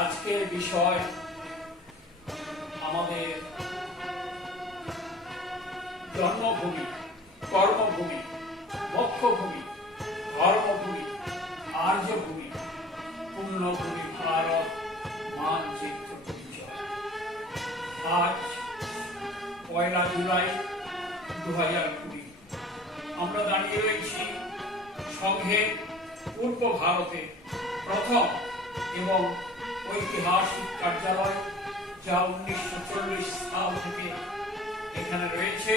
আজকের বিষয় আমাদের জন্মভূমি, কর্মভূমি, মোক্ষভূমি, ধর্মভূমি, আর্যভূমি, পুণ্যভূমি ভারত মানচিত্র পরিচয়। আজ 1 জুলাই 2020 আমরা দাঁড়িয়ে রয়েছি সংঘের পূর্ব ভারতে প্রথম এবং ঐতিহাসিক কার্যালয়, যা 1940 সাল থেকে এখানে রয়েছে।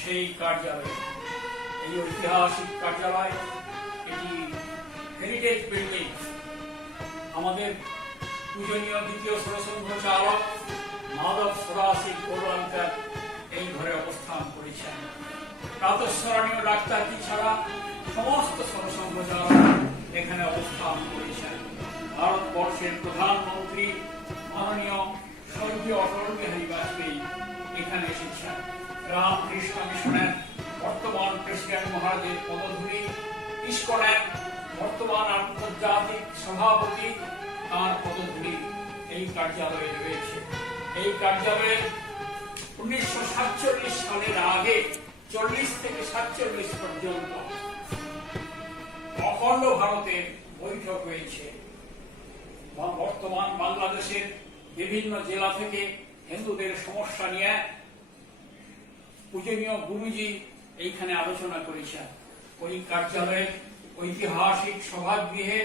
সেই কার্যালয়, এই ঐতিহাসিক কার্যালয়, এটি হেরিটেজ বিল্ডিং। আমাদের পূজনীয় দ্বিতীয় ষোড়শঙ্ঘ চালক মাধব সরাসি গোলওয়ালকার এই ঘরে অবস্থান করেছেন। প্রাতঃস্মরণীয় ডাক্তারটি ছাড়া সমস্ত ষোড়শঙ্ঘ চালক এখানে অবস্থান করেছেন। ভারতবর্ষের প্রধানমন্ত্রী মাননীয় স্বর্গীয় অটল বিহারী বাজপেয়ী এখানে এসেছেন। রামকৃষ্ণ মিশনের বর্তমান প্রেসিডেন্ট মহারাজের পদধূলি, ইসকনের বর্তমান আন্তর্জাতিক সভাপতি তাঁর পদধূলি এই কার্যালয়ে রয়েছে। এই কার্যালয়ে 1947 সালের আগে 40 থেকে 47 পর্যন্ত অখণ্ড ভারতের বৈঠক হয়েছে। বর্তমান বাংলাদেশের বিভিন্ন জেলা থেকে হিন্দুদের সমস্যা নিয়ে পূজনীয় গুরুজি এইখানে আলোচনা করেছেন। ওই কার্যালয়ে ঐতিহাসিক সভাগৃহে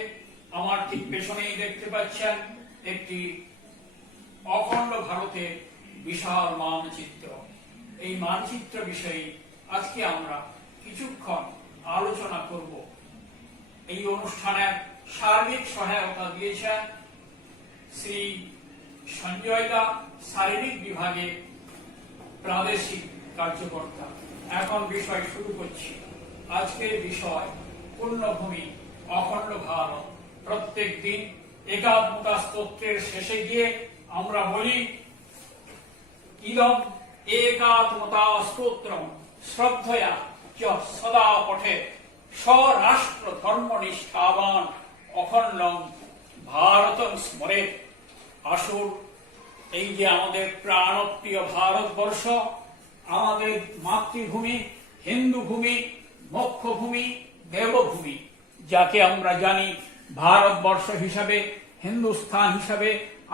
আমার ঠিক পেছনেই দেখতে পাচ্ছেন একটি অখণ্ড ভারতের বিশাল মানচিত্র। এই মানচিত্র বিষয়ে আজকে আমরা কিছুক্ষণ আলোচনা করব। এই অনুষ্ঠানের সার্বিক সহায়তা দিয়েছেন শ্রী সঞ্জয় দা, শারীরিক বিভাগে প্রাদেশিক কার্যকর্তা। এখন বিষয় শুরু করছি। আজকের বিষয় পুণ্যভূমি, অখণ্ড ভারত। প্রত্যেক দিন একাত্মতা স্তোত্রের শেষে গিয়ে আমরা বলি, ইদম একাত্মতা স্তোত্রম শ্রদ্ধয়া চ সদা পঠে স্বরাষ্ট্র ধর্মনিষ্ঠাবান অখণ্ডং ভারতং স্মরেৎ। আসুন, এই যে আমাদের প্রাণপ্রিয় ভারতবর্ষ, আমাদের মাতৃভূমি, হিন্দু ভূমি, মোক্ষভূমি, দেবভূমি, যাকে আমরা জানি ভারতবর্ষ হিসাবে, হিন্দুস্থান হিসাবে,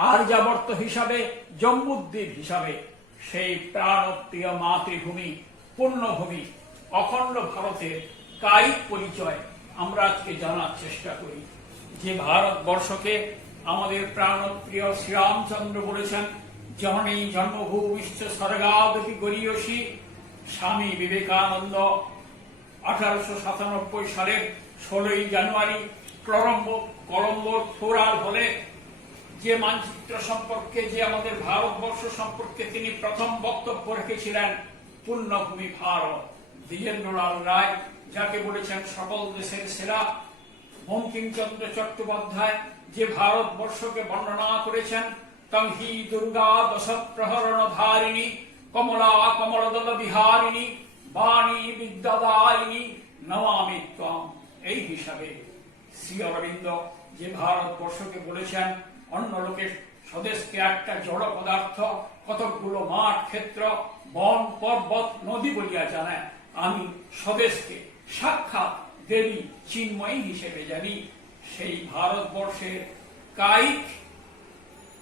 আর্যাবর্ত হিসাবে, জম্বুদ্বীপ হিসাবে, সেই প্রাণপ্রিয় মাতৃভূমি, পুণ্যভূমি, অখণ্ড ভারতের কায়িক পরিচয় আমরা আজকে জানার চেষ্টা করি। যে ভারতবর্ষকে আমাদের প্রাণপ্রিয় শ্রীরামচন্দ্র বলেছেন, জননী জন্মভূমিশ্চ স্বর্গাদপি গরীয়সী। স্বামী বিবেকানন্দ 1897 সালের 16 জানুয়ারি কলম্বোর ফোরাল হলে যে মানচিত্র সম্পর্কে, যে আমাদের ভারতবর্ষ সম্পর্কে তিনি প্রথম বক্তব্য রেখেছিলেন, পুণ্যভূমি ভারত। দ্বিজেন্দ্রলাল রায়, যাকে বলেছেন সকল দেশের সেরা, বঙ্কিমচন্দ্র চট্টোপাধ্যায় যে ভারতবর্ষকে বর্ণনা করেছেন, তং হি দুর্গা দশপ্রহরণ ধারিণী কমলা কমলদল বিহারিণী বাণী বিদ্যাদায়িনী নমামি ত্বম। এই হিসাবে শ্রী অরবিন্দ যে ভারতবর্ষকে বলেছেন, অন্য লোকের স্বদেশকে একটা জড় পদার্থ, কতকগুলো মাঠ ক্ষেত্র বন পর্বত নদী বলিয়া জানায়, আমি স্বদেশকে সাক্ষাৎ দেবী চিন্ময়ী হিসেবে জানি। সেই ভারতবর্ষের কায়িক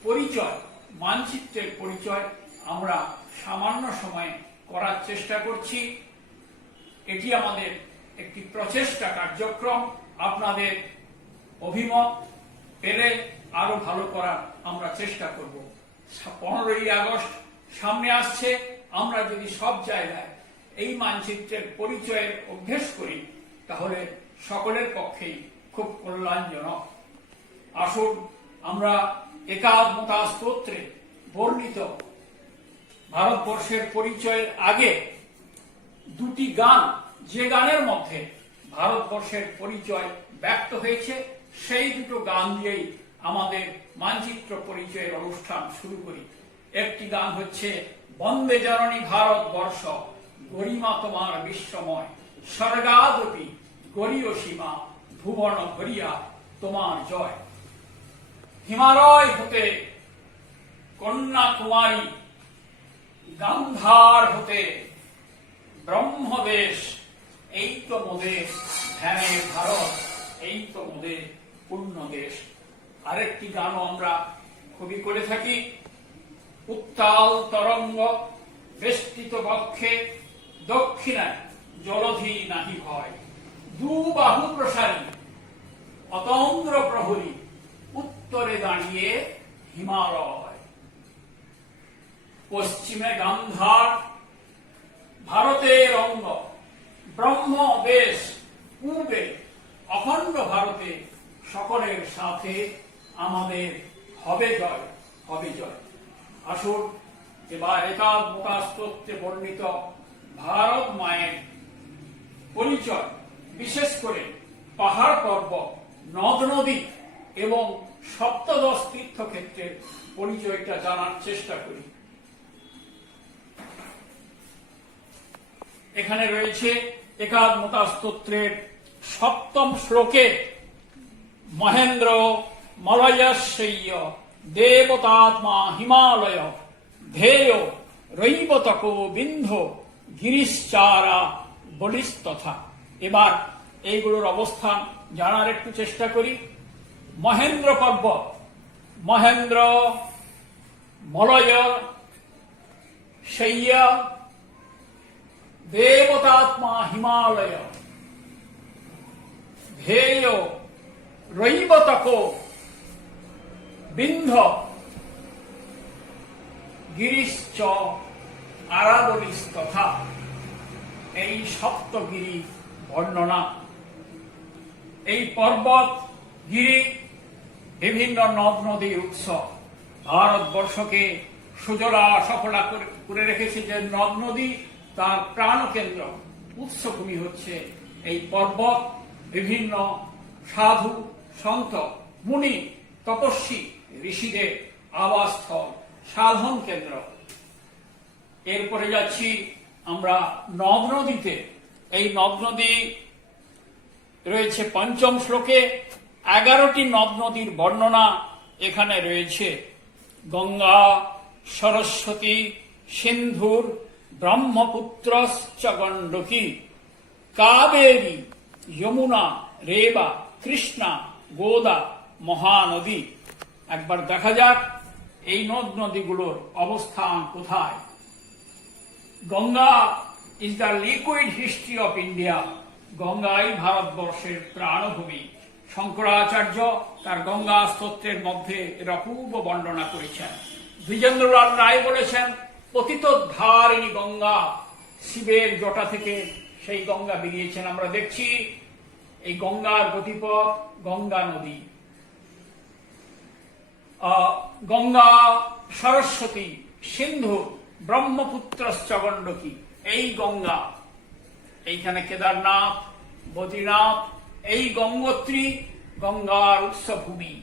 পরিচয়, মানচিত্রের পরিচয় আমরা সামান্য সময়ে করার চেষ্টা করছি। এটি আমাদের একটি প্রচেষ্টা কার্যক্রম। আপনাদের অভিমত পেলে আরো ভালো করার আমরা চেষ্টা করব। 15ই আগস্ট সামনে আসছে। আমরা যদি সব জায়গায় এই মানচিত্রের পরিচয়ের অভ্যেস করি, তাহলে সকলের পক্ষেই খুব কল্যাণজনক। আসুন, আমরা একাত্মতা স্তোত্রে বর্ণিত ভারতবর্ষের পরিচয়ের আগে দুটি গান, যে গানের মধ্যে ভারতবর্ষের পরিচয় ব্যক্ত হয়েছে, সেই দুটো গান দিয়েই আমাদের মানচিত্র পরিচয়ের অনুষ্ঠান শুরু করি। একটি গান হচ্ছে বন্দে জননী ভারতবর্ষ, গরিমা তোমার বিশ্বময়, স্বর্গাদপি গরীয় সীমা, ভুবন ভরিয়া তোমার জয়। হিমালয় হতে কন্যাকুমারী, গান্ধার হতে ব্রহ্মদেশ, এই তো মোদের ধ্যানের ভারত, এই তো মোদের পূর্ণ দেশ। আরেকটি গানও আমরা খুবই করে থাকি, উত্তাল তরঙ্গ বেষ্টিত বক্ষে, দক্ষিণায় জলধি নাহি ভয়, দুবাহু প্রসারী অতন্দ্র প্রহরী, উত্তরে দাঁড়িয়ে হিমালয়। পশ্চিমে গান্ধার ভারতের অঙ্গ, ব্রহ্ম দেশ পূর্বে অখণ্ড ভারতে, সকলের সাথে আমাদের হবে জয়, হবে জয়। আসুন এবার একাদ মুখাস্তোত্রে বর্ণিত ভারত মায়ের পরিচয়, বিশেষ করে পাহাড় পর্বত, নদ নদী এবং সপ্তদশ তীর্থক্ষেত্রের পরিচয়টা জানার চেষ্টা করি। এখানে রয়েছে একাদ মুখাস্তোত্রের সপ্তম শ্লোকে, মহেন্দ্র মলয়স্য দেবতাত্মা হিমালয়, ধেয় রৈবতকো বিন্ধ গিরিশ্চারা বলিস্তথা। এবার এইগুলোর অবস্থান জানার একটু চেষ্টা করি। মহেন্দ্র পর্বত, মহেন্দ্র মলয় শৈয়া, দেবতাত্মা হিমালয়, ধেয় রৈবতকো বিন্ধ গিরিশ্চ আরাবলিস্তথা। এই সপ্তগিরি বর্ণনা, এই পর্বত গিরি বিভিন্ন নদ নদীর উৎস। ভারতবর্ষকে সুজলা সফলা করে রেখেছে যে নদ নদী, তার প্রাণকেন্দ্র, উৎসভূমি হচ্ছে এই পর্বত। বিভিন্ন সাধু সন্ত মুনি তপস্বী ঋষিদের আবাসস্থল, সাধন কেন্দ্র। এরপরে যাচ্ছি আমরা নদ নদীতে। এই নদ নদী রয়েছে পঞ্চম শ্লোকে, 11টি নদ নদীর বর্ণনা এখানে রয়েছে। গঙ্গা, সরস্বতী, সিন্ধুর, ব্রহ্মপুত্রশ্চ গণ্ডকী, কাবেরী, যমুনা, রেবা, কৃষ্ণা, গোদা, মহানদী। একবার দেখা যাক এই নদ নদীগুলোর অবস্থান কোথায়। Ganga is the liquid history of India. গঙ্গাই ভারতবর্ষের প্রাণভূমি। শঙ্করাচার্য তার গঙ্গা স্তোত্রের মধ্যে এর অপূর্ব বর্ণনা করেছেন। দ্বিজেন্দ্রলাল রায় বলেছেন, পতিত ধারিণী গঙ্গা, শিবের জটা থেকে সেই গঙ্গা বেরিয়েছেন। আমরা দেখছি এই গঙ্গার গতিপথ, গঙ্গা নদী। গঙ্গা, সরস্বতী, সিন্ধু, ব্রহ্মপুত্রশ্চ গণ্ডকী, এই গঙ্গা। এইখানে কেদারনাথ, বদ্রীনাথ, এই গঙ্গোত্রী গঙ্গার উৎসভূমি।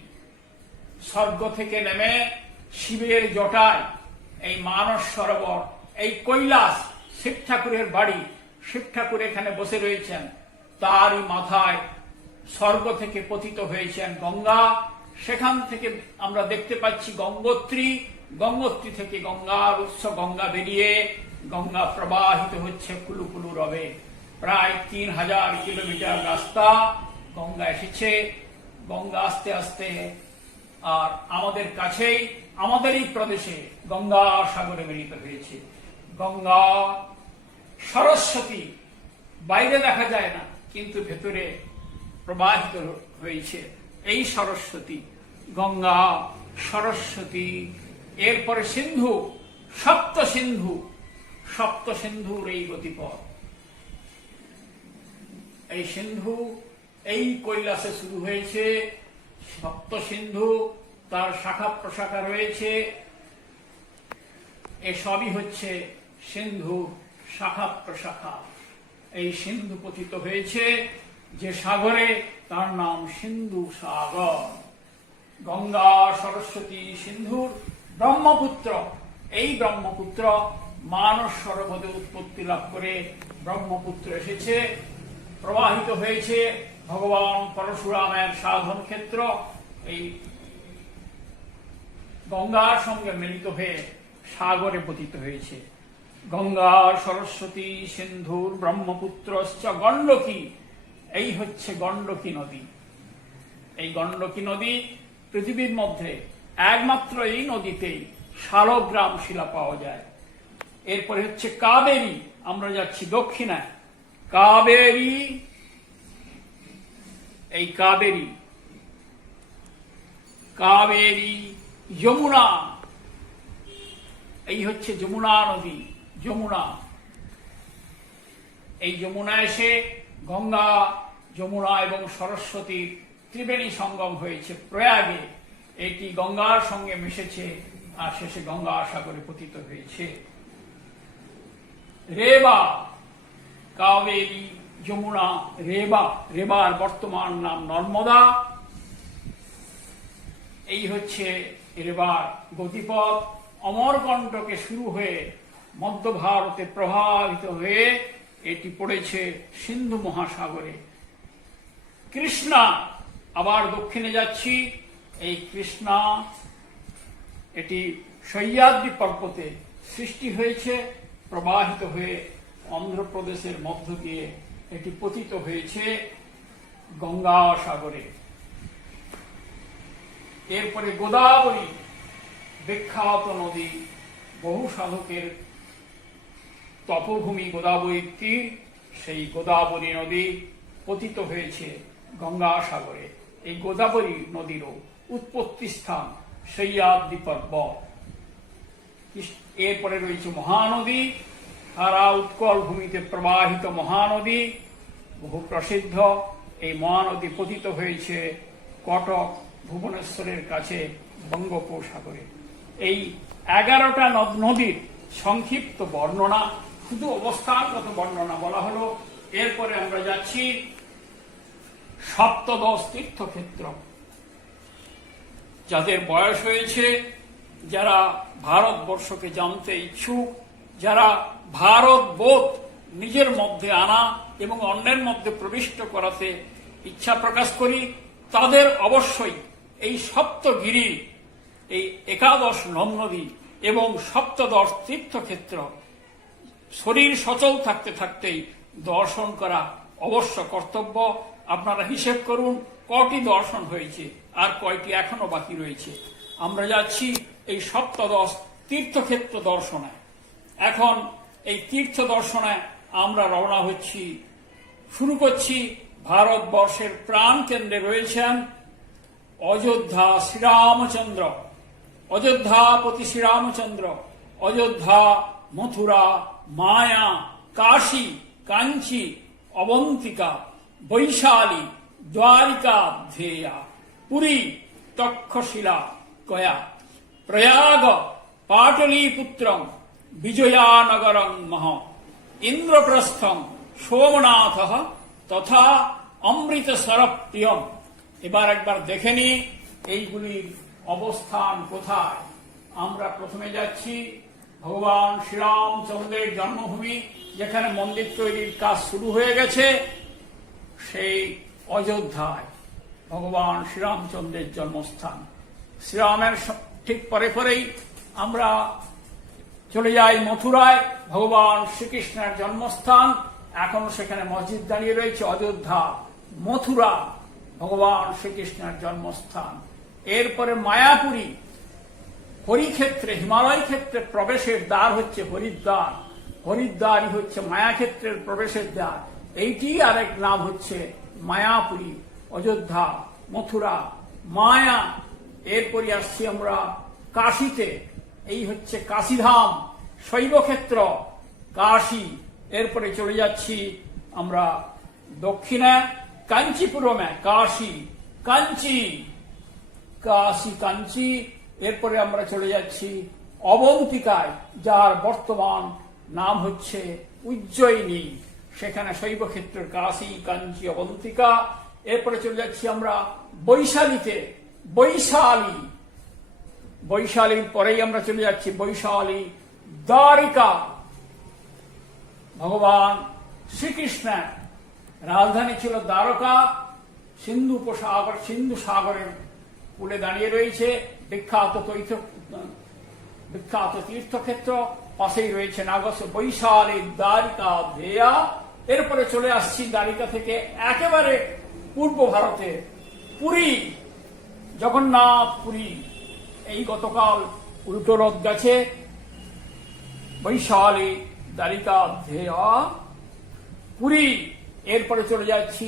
স্বর্গ থেকে নেমে শিবের জটায় এই মানস সরোবর, এই কৈলাস, শিব ঠাকুরের বাড়ি, শিব ঠাকুর এখানে বসে রয়েছেন, তারই মাথায় স্বর্গ থেকে পতিত হয়েছেন গঙ্গা। সেখান থেকে আমরা দেখতে পাচ্ছি গঙ্গোত্রী, গঙ্গোত্রী থেকে গঙ্গার উৎস, গঙ্গা বেরিয়ে গঙ্গা প্রবাহিত হচ্ছে কুলুকুলু রবে। প্রায় 3000 কিলোমিটার রাস্তা গঙ্গা এসেছে। গঙ্গা আস্তে আস্তে আর আমাদের কাছেই, আমাদেরই প্রদেশে গঙ্গা সাগরে মিলিত হয়েছে। গঙ্গা, সরস্বতী বাইরে দেখা যায় না, কিন্তু ভেতরে প্রবাহিত হয়েছে এই সরস্বতী। গঙ্গা, সরস্বতী, এরপরে সিন্ধু, সপ্ত সিন্ধু, সপ্ত সিন্ধুর এই গতিপথ। এই সিন্ধু এই কৈলাসে শুরু হয়েছে। সপ্ত সিন্ধু, তার শাখা প্রশাখা রয়েছে। এসবই হচ্ছে সিন্ধু শাখা প্রশাখা। এই সিন্ধু পতিত হয়েছে যে সাগরে, তার নাম সিন্ধু সাগর। গঙ্গা, সরস্বতী, সিন্ধুর ব্রহ্মপুত্র, এই ব্রহ্মপুত্র মানস সরোবরে উৎপত্তি লাভ করে ব্রহ্মপুত্র এসেছে, প্রবাহিত হয়েছে ভগবান পরশুরামের সাধন ক্ষেত্র। এই গঙ্গার সঙ্গে মিলিত হয়ে সাগরে পতিত হয়েছে। গঙ্গা সরস্বতী সিন্ধুর ব্রহ্মপুত্রশ্চ গণ্ডকী, এই হচ্ছে গণ্ডকী নদী। এই গণ্ডকী নদী পৃথিবীর মধ্যে একমাত্র এই নদীতেই শালগ্রাম শিলা পাওয়া যায়। এরপরে হচ্ছে কাবেরী, আমরা যাচ্ছি দক্ষিণায়। কাবেরী, এই কাবেরী, কাবেরী, যমুনা, এই হচ্ছে যমুনা নদী। যমুনা, এই যমুনা এসে গঙ্গা, যমুনা এবং সরস্বতীর ত্রিবেণী সঙ্গম হয়েছে প্রয়াগে। এটি গঙ্গার সঙ্গে মিশেছে আর শেষে গঙ্গা সাগরে পতিত হয়েছে। রেবা, কাবেরী, যমুনা, রেবা, রেবার বর্তমান নাম নর্মদা। এই হচ্ছে রেবার গতিপথ। অমরকণ্টকে শুরু হয়ে মধ্য ভারতে প্রভাবিত হয়ে এটি পড়েছে সিন্ধু মহাসাগরে। কৃষ্ণা, আবার দক্ষিণে যাচ্ছি। এই কৃষ্ণা, এটি সহ্যাদ্রি পর্বতে সৃষ্টি হয়েছে, প্রবাহিত হয়ে অন্ধ্রপ্রদেশের মধ্য দিয়ে এটি পতিত হয়েছে গঙ্গা সাগরে। এরপরে গোদাবরী, বিখ্যাত নদী, বহু সাধকের তপভূমি গোদাবরীর তীর। সেই গোদাবরী নদী পতিত হয়েছে গঙ্গা সাগরে। এই গোদাবরী নদীরও উৎপত্তি স্থান সহ্যাদ্রি পর্বত। এরপরে রয়েছে মহানদী, সারা উৎকল ভূমিতে প্রবাহিত মহানদী, বহু প্রসিদ্ধ। এই মহানদী পতিত হয়েছে কটক, ভুবনেশ্বরের কাছে বঙ্গোপসাগরে। এই 11টা নদীর সংক্ষিপ্ত বর্ণনা, শুধু অবস্থানগত বর্ণনা বলা হলো। এরপরে আমরা যাচ্ছি সপ্তদশ তীর্থক্ষেত্র। যাদের বয়স হয়েছে, যারা ভারতবর্ষকে জানতে ইচ্ছুক, যারা ভারত বোধ নিজের মধ্যে আনা এবং অন্যের মধ্যে প্রবিষ্ট করাতে ইচ্ছা প্রকাশ করি, তাদের অবশ্যই এই সপ্তগিরি, এই 11 নদী এবং সপ্তদশ তীর্থক্ষেত্র শরীর সচল থাকতে থাকতেই দর্শন করা অবশ্য কর্তব্য। আপনারা হিসেব করুন কটি দর্শন হয়েছে আর কয়টি এখনো বাকি রয়েছে। আমরা যাচ্ছি এই সপ্তদশ তীর্থক্ষেত্র দর্শনে। এখন এই তীর্থ দর্শনে আমরা রওনা হচ্ছি, শুরু করছি। ভারতবর্ষের প্রাণ কেন্দ্রে রয়েছেন অযোধ্যা শ্রীরামচন্দ্র, অযোধ্যাপতি শ্রীরামচন্দ্র, অযোধ্যা, মথুরা, মায়া, কাশী, কাঞ্চি, অবন্তিকা, বৈশালী, দ্বারিকা ধ্যেয়া, পুরী, তক্ষশিলা, গয়া, প্রয়াগ, পাটলিপুত্রম, বিজয়ানগরং মহ, ইন্দ্রপ্রস্থম, সোমনাথ তথা অমৃতসর প্রিয়ম। এবার একবার দেখে নি এইগুলির অবস্থান কোথায়। আমরা প্রথমে যাচ্ছি ভগবান শ্রীরামচন্দ্রের জন্মভূমি, যেখানে মন্দির তৈরির কাজ শুরু হয়ে গেছে, সেই অযোধ্যায় ভগবান শ্রীরামচন্দ্রের জন্মস্থান। শ্রীরামের ঠিক পরে পরেই আমরা চলে যাই মথুরায়, ভগবান শ্রীকৃষ্ণের জন্মস্থান। এখনো সেখানে মসজিদ দাঁড়িয়ে রয়েছে। অযোধ্যা, মথুরা, ভগবান শ্রীকৃষ্ণের জন্মস্থান। এরপরে মায়াপুরী, হরিক্ষেত্রে, হিমালয় ক্ষেত্রে প্রবেশের দ্বার হচ্ছে হরিদ্বার। হরিদ্বারই হচ্ছে মায়াক্ষেত্রের প্রবেশের দ্বার। এইটি আরেক নাম হচ্ছে মায়াপুরী। অযোধ্যা, মথুরা, মায়া। এরপরে আসছি আমরা কাশীতে, এই হচ্ছে কাশীধাম, শৈবক্ষেত্র, কাশী। এরপরে চলে যাচ্ছি আমরা দক্ষিণে কাঞ্চিপুরমে, কাশী, কাঞ্চি, কাশী, কাঞ্চি। এরপরে আমরা চলে যাচ্ছি অবন্তিকায়, যার বর্তমান নাম হচ্ছে উজ্জয়িনী। সেখানে শৈবক্ষেত্রের কাশী, কাঞ্চি, অবন্তিকা। এরপরে চলে যাচ্ছি আমরা বৈশালীতে, বৈশালী। বৈশালীর পরেই আমরা চলে যাচ্ছি বৈশালী, দ্বারিকা। ভগবান শ্রীকৃষ্ণের রাজধানী ছিল দ্বারকা। সিন্ধু সাগরের কূলে দাঁড়িয়ে রয়েছে। বিখ্যাত বিখ্যাত তীর্থক্ষেত্র, পাশেই রয়েছে নাগস বৈশালী দ্বারিকা ধেয়া। এরপরে চলে আসছি দ্বারিকা থেকে একেবারে পূর্ব ভারতে পুরী, জগন্নাথ পুরী। এই গতকাল উল্টো রথ গেছে, বৈশালী দ্বারিকা ধেয়া পুরী। এরপরে চলে যাচ্ছি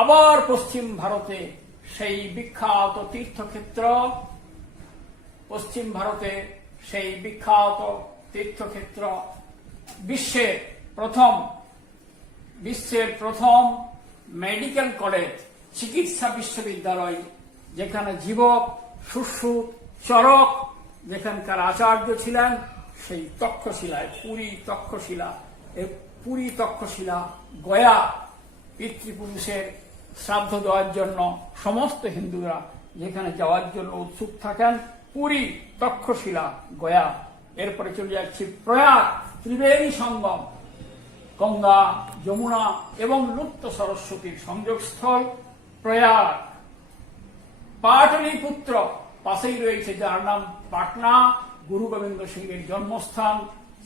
আবার পশ্চিম ভারতে, সেই বিখ্যাত তীর্থক্ষেত্র, পশ্চিম ভারতে সেই বিখ্যাত তীর্থক্ষেত্র, বিশ্বের প্রথম মেডিকেল কলেজ, চিকিৎসা বিশ্ববিদ্যালয়, যেখানে জীবক, সুশ্রুত, চরক যেখানকার আচার্য ছিলেন, সেই তক্ষশিলায়, পুরী তক্ষশিলা গয়া, পিতৃপুরুষের শ্রাদ্ধ দেওয়ার জন্য সমস্ত হিন্দুরা যেখানে যাওয়ার জন্য উৎসুক থাকেন, পুরী তক্ষশিলা গয়া। এরপরে চলে যাচ্ছি প্রয়াগ, ত্রিবেণী সঙ্গম, গঙ্গা, যমুনা এবং লুপ্ত সরস্বতীর সংযোগস্থল প্রয়াগ। পাটলিপুত্র, পাশেই রয়েছে, যার নাম পাটনা, গুরু গোবিন্দ সিংহের জন্মস্থান,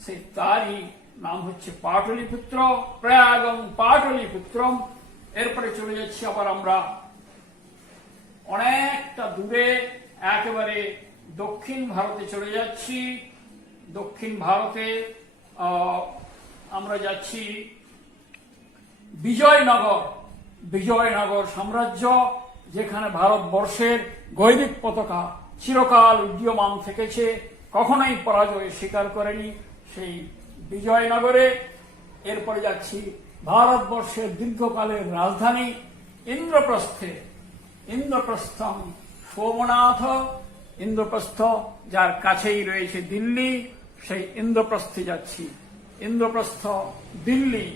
সে তারই নাম হচ্ছে পাটলিপুত্র, প্রয়াগং পাটলিপুত্রম। এরপরে চলে যাচ্ছি আবার আমরা অনেকটা দূরে, একেবারে দক্ষিণ ভারতে চলে যাচ্ছি। দক্ষিণ ভারতে আমরা যাচ্ছি বিজয়নগর সাম্রাজ্য, যেখানে ভারতবর্ষের গৈরিক পতাকা চিরকাল উড্ডীয়মান থেকেছে, কখনোই পরাজয় স্বীকার করেনি, সেই বিজয়নগরে। এরপরে যাচ্ছি ভারতবর্ষের দীর্ঘকালের রাজধানী ইন্দ্রপ্রস্থম সোমনাথ, ইন্দ্রপ্রস্থ যার কাছেই রয়েছে দিল্লি, সেই ইন্দ্রপ্রস্থে যাচ্ছি, ইন্দ্রপ্রস্থ দিল্লি।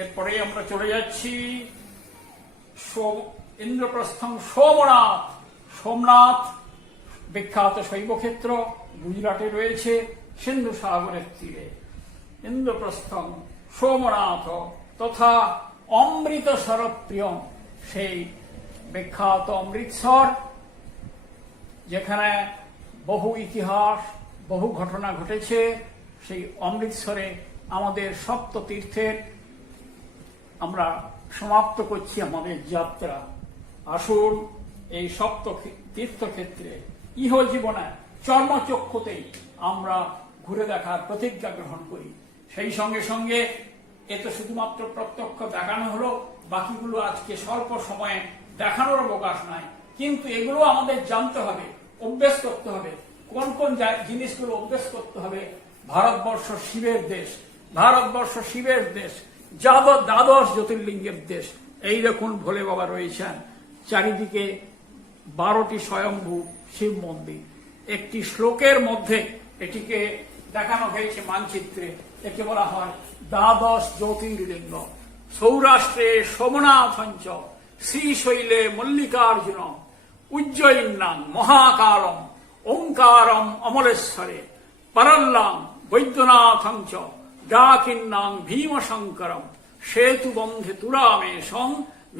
এরপরে আমরা চলে যাচ্ছি ইন্দ্রপ্রস্থম সোমনাথ, বিখ্যাত শৈবক্ষেত্র, গুজরাটে রয়েছে, সিন্ধু সাগরের তীরে। ইন্দ্রপ্রস্থম সোমনাথ তথা অমৃতসর প্রিয়ম, সেই বিখ্যাত অমৃতসর, যেখানে বহু ইতিহাস, বহু ঘটনা ঘটেছে। সেই অমৃতসরে আমাদের সপ্ত তীর্থের আমরা সমাপ্ত করছি আমাদের যাত্রা। আসুন এই সপ্ত তীর্থক্ষেত্রে ইহ জীবনে চর্মচক্ষুতেই আমরা ঘুরে দেখার প্রতিজ্ঞা গ্রহণ করি। সেই সঙ্গে সঙ্গে এ তো শুধুমাত্র প্রত্যক্ষ দেখানো হলো, বাকিগুলো আজকে স্বল্প সময়ে দেখানোর অবকাশ নাই, কিন্তু এগুলো আমাদের জানতে হবে, অভ্যেস করতে হবে। কোন কোন জিনিসগুলো অভ্যেস করতে হবে? ভারতবর্ষ শিবের দেশ, দ্বাদশ জ্যোতির্লিঙ্গের দেশ। এই দেখুন ভোলে বাবা রয়েছেন, চারিদিকে 12টি স্বয়ম্ভু শিব মন্দির। একটি শ্লোকের মধ্যে এটিকে দেখানো হয়েছে মানচিত্রে, একে বলা হয় দ্বাদশ জ্যোতির্লিঙ্গ। সৌরাষ্ট্রে সোমনাথঞ্চ, শ্রীশৈলে মল্লিকার্জুন, উজ্জয়িন্যাং মহাকালম, ওঙ্কারম অমলেশ্বরে, পরল্লাং বৈদ্যনাথঞ্চ, ডাকিন্নাং ভীমশঙ্করম, সেতুবন্ধে তুরামেশং,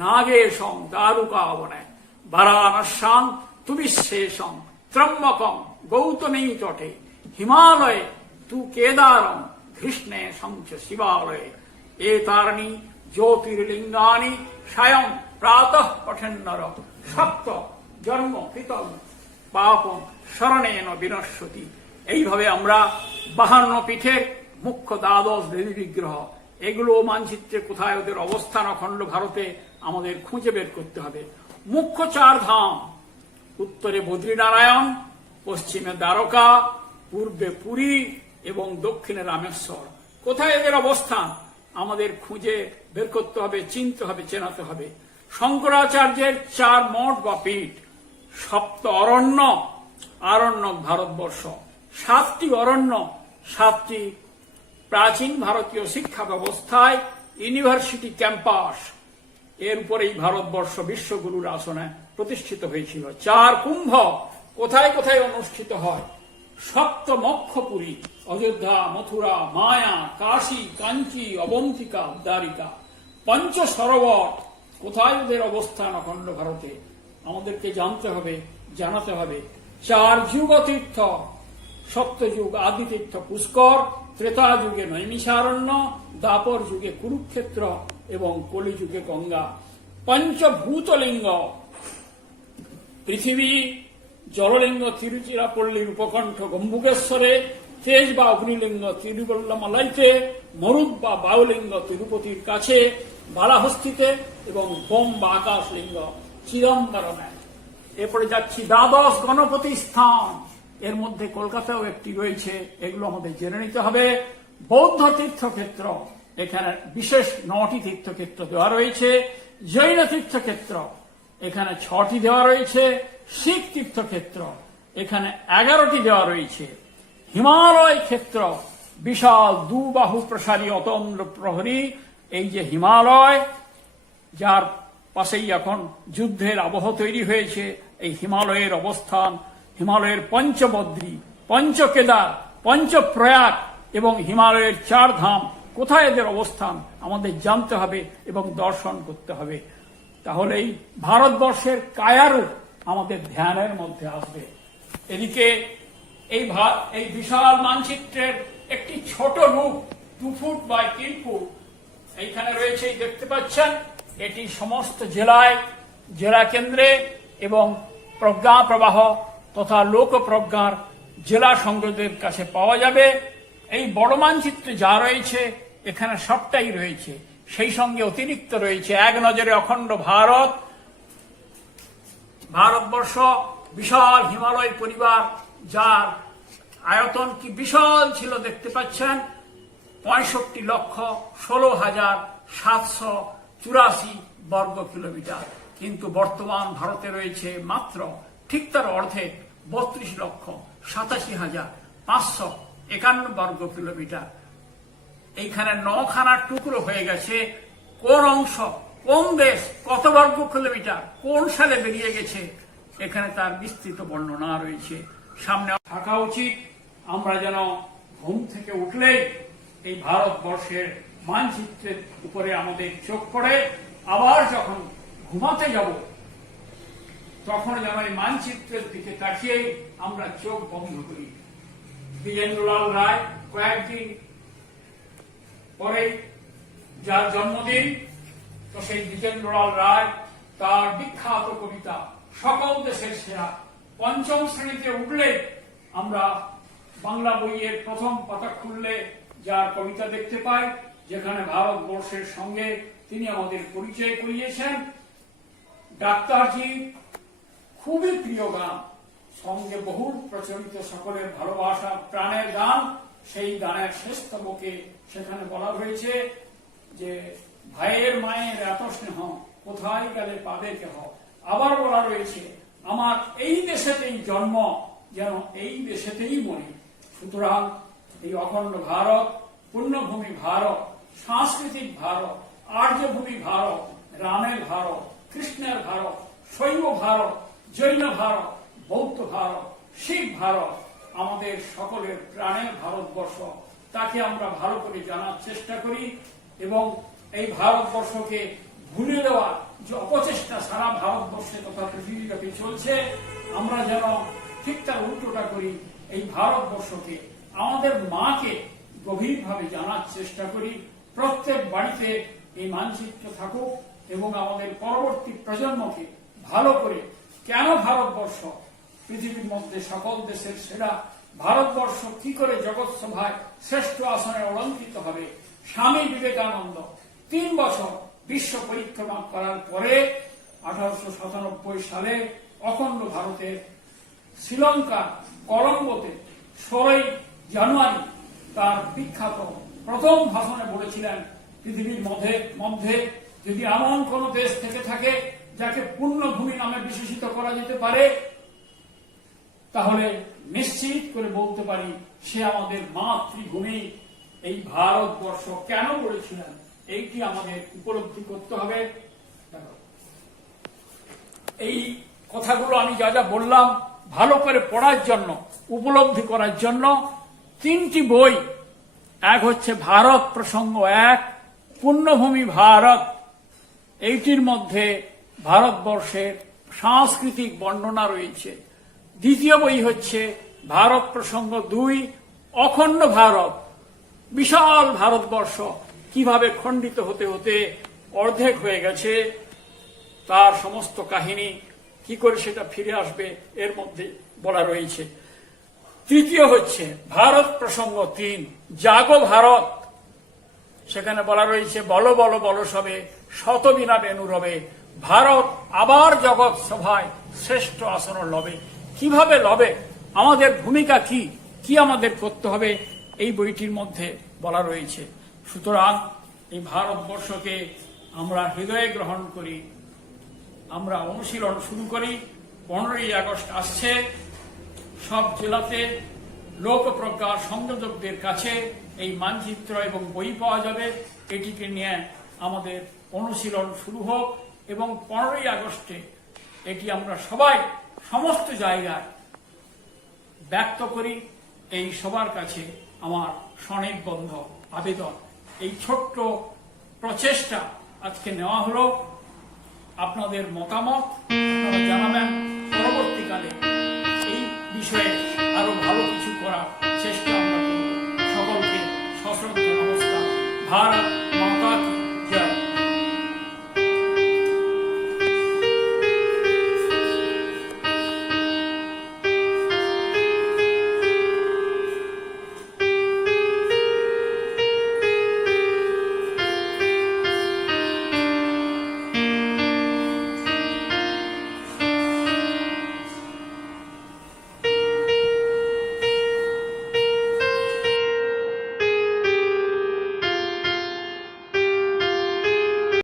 নাগেশং দারুকাবনে, বারাণস্যাং তু বিশ্বেশং, ত্রম্বকং গৌতমী তটে, হিমালয়ে তু কেদারম, কৃষ্ণে সংচ শিবালয়ে। এতানি জ্যোতির্লিঙ্গানি স্বয়ং প্রাতঃ পঠেন্নর, সপ্ত জন্ম কৃতম পাপম শরণেন বিনশ্যতি। এইভাবে আমরা 52 পীঠের মুখ্য দ্বাদশ দেবী বিগ্রহ, এগুলো মানচিত্রে কোথায় ওদের অবস্থান অখণ্ড ভারতে আমাদের খুঁজে বের করতে হবে। মুখ্য 4 ধাম, উত্তরে বদ্রীনারায়ণ, পশ্চিমে দ্বারকা, পূর্বে পুরী এবং দক্ষিণে রামেশ্বর। কোথায় এদের অবস্থান আমাদের খুঁজে বের করতে হবে, চিনতে হবে, চেনাতে হবে। শঙ্করাচার্যের 4 মঠ বা পীঠ, সপ্ত আরণ্যক ভারতবর্ষ, 7টি অরণ্য, 7টি প্রাচীন ভারতীয় শিক্ষা ব্যবস্থায় ইউনিভার্সিটি ক্যাম্পাস, এর উপরেই ভারতবর্ষ বিশ্বগুরুর আসনে প্রতিষ্ঠিত হয়েছিল। 4 কুম্ভ কোথায় কোথায় অনুষ্ঠিত হয়? সপ্তমক্ষপুরী, অযোধ্যা, মথুরা, মায়া, কাশী, কাঞ্চি, অবন্তিকা, দ্বারিকা। 5 সরোবর কোথায় ওদের অবস্থান অখণ্ড ভারতে আমাদেরকে জানতে হবে, জানাতে হবে। চার যুগতীর্থ, সত্যযুগ আদিতীর্থ পুষ্কর, ত্রেতা যুগে নৈমিষারণ্য, দ্বাপর যুগে কুরুক্ষেত্র এবং কলিযুগে গঙ্গা। পঞ্চভূতলিঙ্গ পৃথিবী, জললিঙ্গ তিরুচিরাপল্লীর উপকণ্ঠ গম্বুকেশ্বরে, তেজ বা অগ্নিলিঙ্গ তিরুবল্লমালাইতে, মরুদ বা বায়ুলিঙ্গ তিরুপতির কাছে বালাহস্তিতে এবং বোম বা আকাশলিঙ্গ চিদম্বরমে। এরপরে যাচ্ছি দ্বাদশ গণপতি স্থান, এর মধ্যে কলকাতাও একটি রয়েছে, এগুলো আমাদের জেনে নিতে হবে। বৌদ্ধ তীর্থক্ষেত্র, এখানে বিশেষ 9টি তীর্থক্ষেত্র দেওয়া রয়েছে। জৈন তীর্থক্ষেত্র, এখানে 6টি দেওয়া রয়েছে। শিখ তীর্থক্ষেত্র, এখানে 11টি দেওয়া রয়েছে। হিমালয় ক্ষেত্র, বিশাল দুবাহু প্রসারী অতন্দ্র প্রহরী, এই যে হিমালয়, যার পাশেই এখন যুদ্ধের আবহ তৈরি হয়েছে, এই হিমালয়ের অবস্থান, হিমালয়ের পঞ্চবদ্রী, পঞ্চকেদার, পঞ্চপ্রয়াগ এবং হিমালয়ের 4 ধাম, কোথায় এদের অবস্থান আমাদের জানতে হবে এবং দর্শন করতে হবে। তাহলেই ভারতবর্ষের কায়ারূপ আমাদের ধ্যানের মধ্যে আসবে। এদিকে এই বিশাল মানচিত্রের একটি ছোট রূপ 2 ফুট বাই 3 ফুট এইখানে রয়েছে, দেখতে পাচ্ছেন। এটি সমস্ত জেলায়, জেলা কেন্দ্রে এবং প্রজ্ঞা প্রবাহ তথা লোক প্রজ্ঞার জেলা সংসদের কাছে পাওয়া যাবে। এই বড় মানচিত্রে যা রয়েছে এখানে সবটাই রয়েছে, সেই সঙ্গে অতিরিক্ত রয়েছে এক নজরে অখণ্ড ভারত। ভারতবর্ষ বিশাল হিমালয় পরিবার, যার আয়তন কি বিশাল ছিল দেখতে পাচ্ছেন, 65,16,784 বর্গ কিলোমিটার। কিন্তু বর্তমান ভারতে রয়েছে মাত্র ঠিক তার অর্ধেক, 32,87,551 বর্গ কিলোমিটার। এইখানে 9খানা টুকরো হয়ে গেছে। কোন অংশ, কোন দেশ, কত বর্গ কিলোমিটার, কোন সালে বেরিয়ে গেছে, এখানে তার বিস্তৃত বর্ণনা রয়েছে। সামনে থাকা উচিত আমরা যেন ঘুম থেকে উঠলেই এই ভারতবর্ষের মানচিত্রের উপরে আমাদের চোখ পড়ে, আবার যখন ঘুমাতে যাব তখন যেন এই মানচিত্রের দিকে তাকিয়ে আমরা চোখ বন্ধ করি। দ্বিজেন্দ্রলাল রায় কয়েকদিন পরে যার জন্মদিন, তো সেই দ্বিজেন্দ্রলাল রায় তার বিখ্যাত কবিতা সকল দেশের সেরা, 5ম শ্রেণীতে উঠলে আমরা বাংলা বইয়ের প্রথম পাতা খুললে যার কবিতা দেখতে পাই, যেখানে ভারতবর্ষের সঙ্গে তিনি আমাদের পরিচয় করিয়েছেন। ডাক্তারজি খুবই প্রিয় গান, সঙ্গে বহুল প্রচলিত সকলের ভালোবাসা প্রাণের গান। সেই গানের শেষ স্তবকে সেখানে বলা হয়েছে যে ভাইয়ের মায়ের এত স্নেহ কোথায় গেলে পাবে কেহ। আবার বলা রয়েছে আমার এই দেশেতেই জন্ম, যেন এই দেশেতেই মরি। সুতরাং এই অখণ্ড ভারত, পুণ্যভূমি ভারত, সাংস্কৃতিক ভারত, আর্যভূমি ভারত, রামের ভারত, কৃষ্ণের ভারত, শৈব ভারত, জৈন ভারত, বৌদ্ধ ভারত, শিখ ভারত, আমাদের সকলের প্রাণের ভারতবর্ষ। তাকে আমরা ভালো করে জানার চেষ্টা করি এবং এই ভারতবর্ষকে ভুলে দেওয়ার যে অপচেষ্টা সারা ভারতবর্ষে তথা পৃথিবীব্যাপী চলছে, আমরা যেন ঠিক তার উল্টোটা করি। এই ভারতবর্ষকে, আমাদের মাকে গভীরভাবে জানার চেষ্টা করি। প্রত্যেক বাড়িতে এই মানচিত্র থাকুক এবং আমাদের পরবর্তী প্রজন্মকে ভালো করে কেন ভারতবর্ষ পৃথিবীর মধ্যে সকল দেশের সেরা, ভারতবর্ষ কি করে জগৎ সভায় শ্রেষ্ঠ আসনে অলঙ্কৃত হবে। স্বামী বিবেকানন্দ 3 বছর বিশ্ব পরিক্রমা করার পরে 1897 সালে অখণ্ড ভারতের শ্রীলঙ্কা কলম্বোতে 16 জানুয়ারি তার বিখ্যাত প্রথম ভাষণে বলেছিলেন, পৃথিবীর মধ্যে যদি এমন কোন দেশ থেকে থাকে যাকে পুণ্যভূমি নামে বিশেষিত করা যেতে পারে, তাহলে নিশ্চিত করে বলতে পারি সে আমাদের মাতৃভূমি। এই ভারতবর্ষ কেন বলেছিলেন এইটি আমাদের উপলব্ধি করতে হবে। এই কথাগুলো আমি যা যা বললাম ভালো করে পড়ার জন্য, উপলব্ধি করার জন্য 3টি বই, এক হচ্ছে ভারত প্রসঙ্গ 1, পুণ্যভূমি ভারত, এইটির মধ্যে ভারতবর্ষের সাংস্কৃতিক বর্ণনা রয়েছে। দ্বিতীয় বই হচ্ছে ভারত প্রসঙ্গ 2, অখণ্ড ভারত। বিশাল ভারতবর্ষ কিভাবে খণ্ডিত হতে হতে অর্ধেক হয়ে গেছে, তার সমস্ত কাহিনী কি করে সেটা ফিরে আসবে এর মধ্যে বলা রয়েছে। তৃতীয় হচ্ছে ভারত প্রসঙ্গ 3, জাগো ভারত। সেখানে বলা রয়েছে বলো বলো বলো সবে, শত বিনা বেনু রবে, ভারত আবার জগৎ সভায় শ্রেষ্ঠ আসন লবে। কিভাবে লবে, আমাদের ভূমিকা কি কি আমাদের করতে হবে, এই বইটির মধ্যে বলা রয়েছে। সুতরাং এই ভারতবর্ষকে আমরা হৃদয়ে গ্রহণ করি, আমরা অনুশীলন শুরু করি। 15ই আগস্ট আসছে, সব জেলাতে লোক প্রজ্ঞা সংযোজকদের কাছে এই মানচিত্র এবং বই পাওয়া যাবে। এটিকে নিয়ে আমাদের অনুশীলন শুরু হোক এবং 15ই আগস্টে এটি আমরা সবাই সমস্ত জায়গায় ব্যক্ত করি। এই সবার কাছে আমার স্বনির্বন্ধ আবেদন। এই ছোট্ট প্রচেষ্টা আজকে নেওয়া হলো। আপনাদের মতামত আপনারা জানাবেন। পরবর্তীকালে এই বিষয়ে আরো ভালো কিছু করার চেষ্টা আমরা করব। সকলকে সশ্রদ্ধ নমস্কার। ভারত